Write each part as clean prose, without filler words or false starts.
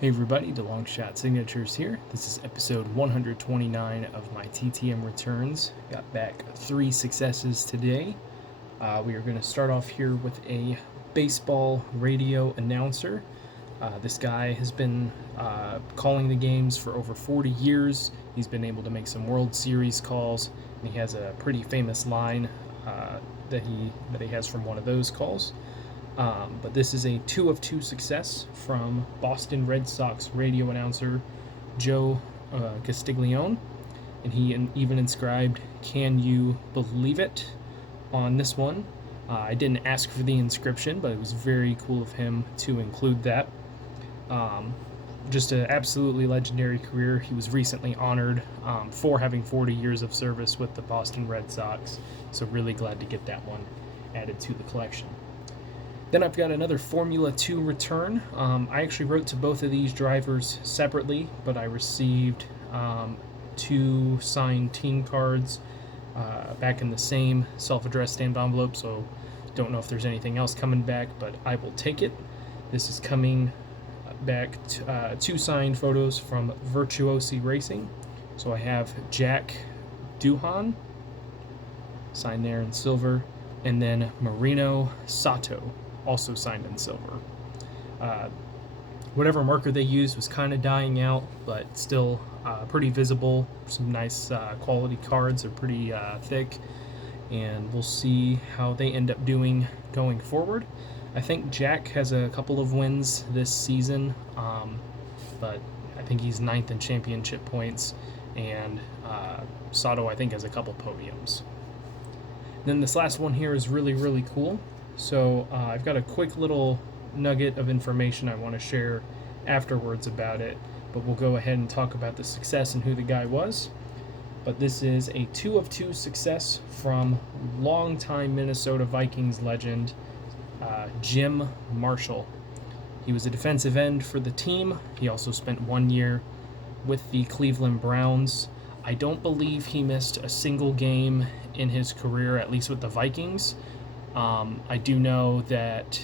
Hey everybody, the Long Shot Signatures here. This is episode 129 of my TTM returns. Got back 3 successes today. We are going to start off here with a baseball radio announcer. This guy has been calling the games for over 40 years. He's been able to make some World Series calls, and he has a pretty famous line that he has from one of those calls. But this is a 2 of 2 success from Boston Red Sox radio announcer Joe Castiglione, and he even inscribed "Can you believe it?" on this one. I didn't ask for the inscription, but it was very cool of him to include that. Just an absolutely legendary career. He was recently honored for having 40 years of service with the Boston Red Sox, so really glad to get that one added to the collection. Then I've got another Formula 2 return. I actually wrote to both of these drivers separately, but I received 2 signed team cards back in the same self-addressed stamped envelope, so don't know if there's anything else coming back, but I will take it. This is coming back 2 signed photos from Virtuosi Racing. So I have Jack Duhan, signed there in silver, and then Marino Sato, also signed in silver. Whatever marker they used was kind of dying out, but still pretty visible. Some nice quality cards are pretty thick, and we'll see how they end up doing going forward. I think Jack has a couple of wins this season, but I think he's 9th in championship points, and Sato I think has a couple podiums. Then this last one here is really, really cool. So I've got a quick little nugget of information I want to share afterwards about it, but we'll go ahead and talk about the success and who the guy was. But this is a 2 of 2 success from longtime Minnesota Vikings legend Jim Marshall. He was a defensive end for the team. He also spent 1 year with the Cleveland Browns. I don't believe he missed a single game in his career, at least with the Vikings. I do know that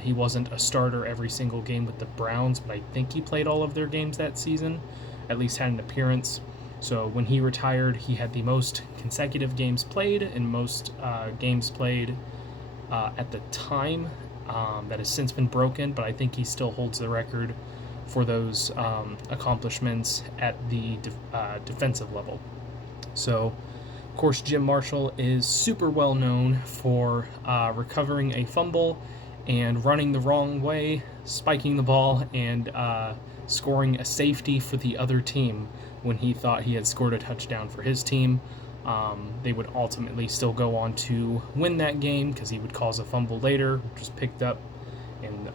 he wasn't a starter every single game with the Browns, but I think he played all of their games that season, at least had an appearance. So when he retired, he had the most consecutive games played and most games played at the time. That has since been broken, but I think he still holds the record for those accomplishments at the defensive level. So, of course, Jim Marshall is super well known for recovering a fumble and running the wrong way, spiking the ball, and scoring a safety for the other team when he thought he had scored a touchdown for his team. They would ultimately still go on to win that game because he would cause a fumble later, which was picked up, and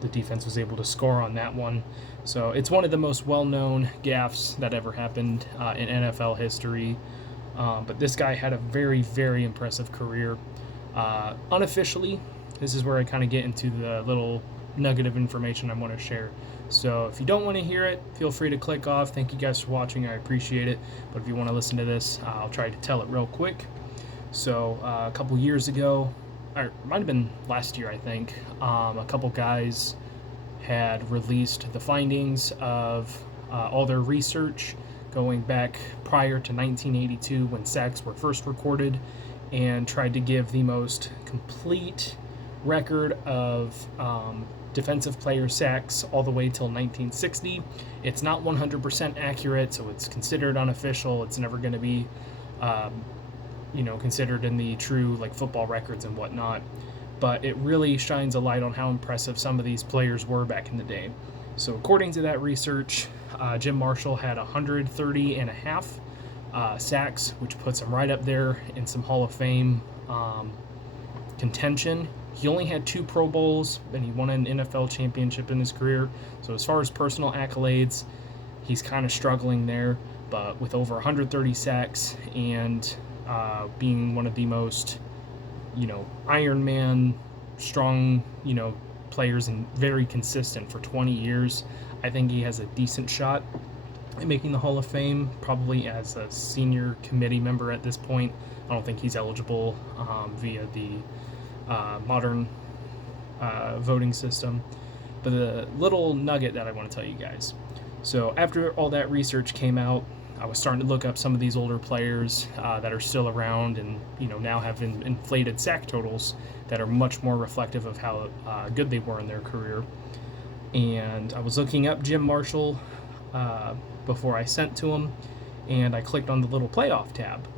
the defense was able to score on that one. So it's one of the most well-known gaffes that ever happened in NFL history. But this guy had a very, very impressive career. Unofficially, this is where I kind of get into the little nugget of information I want to share. So if you don't want to hear it, feel free to click off. Thank you guys for watching. I appreciate it. But if you want to listen to this, I'll try to tell it real quick. So a couple years ago, or it might have been last year, I think, a couple guys had released the findings of all their research going back prior to 1982 when sacks were first recorded, and tried to give the most complete record of defensive player sacks all the way till 1960. It's not 100% accurate, so it's considered unofficial. It's never going to be considered in the true football records and whatnot, but it really shines a light on how impressive some of these players were back in the day. So according to that research, Jim Marshall had 130 and a half sacks, which puts him right up there in some Hall of Fame contention. He only had 2 Pro Bowls, and he won an NFL championship in his career. So as far as personal accolades, he's kind of struggling there, but with over 130 sacks and being one of the most, Iron Man, strong, players and very consistent for 20 years, I think he has a decent shot at making the Hall of Fame, probably as a senior committee member at this point. I don't think he's eligible via the modern voting system. But the little nugget that I want to tell you guys. So after all that research came out, I was starting to look up some of these older players that are still around, and now have inflated sack totals that are much more reflective of how good they were in their career. And I was looking up Jim Marshall before I sent to him, and I clicked on the little playoff tab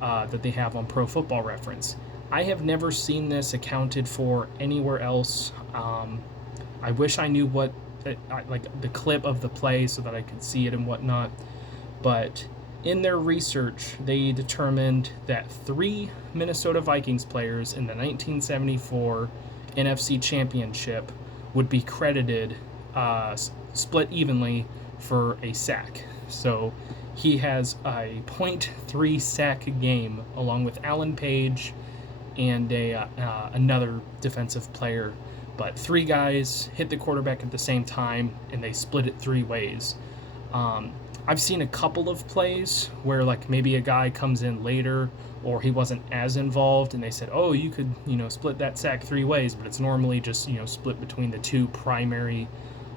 that they have on Pro Football Reference. I have never seen this accounted for anywhere else. I wish I knew what, like the clip of the play so that I could see it and whatnot. But in their research, they determined that 3 Minnesota Vikings players in the 1974 NFC Championship would be credited, split evenly, for a sack. So he has a .3 sack game along with Alan Page and another defensive player. But 3 guys hit the quarterback at the same time, and they split it 3 ways. I've seen a couple of plays where like maybe a guy comes in later or he wasn't as involved, and they said, oh, you could split that sack 3 ways, but it's normally just split between the 2 primary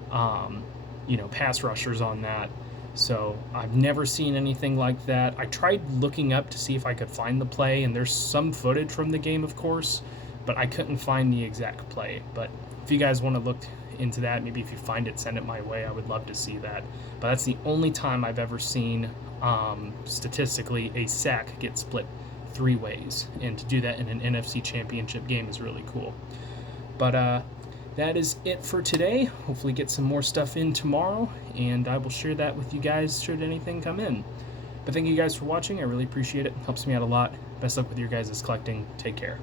pass rushers on that. So I've never seen anything like that. I tried looking up to see if I could find the play, and there's some footage from the game, of course, but I couldn't find the exact play. But if you guys want to look into that, maybe if you find it, send it my way. I would love to see that. But that's the only time I've ever seen statistically a sack get split 3 ways, and to do that in an NFC Championship game is really cool. But that is it for today. Hopefully get some more stuff in tomorrow, and I will share that with you guys should anything come in. But thank you guys for watching. I really appreciate it. Helps me out a lot. Best luck with your guys' collecting. Take care.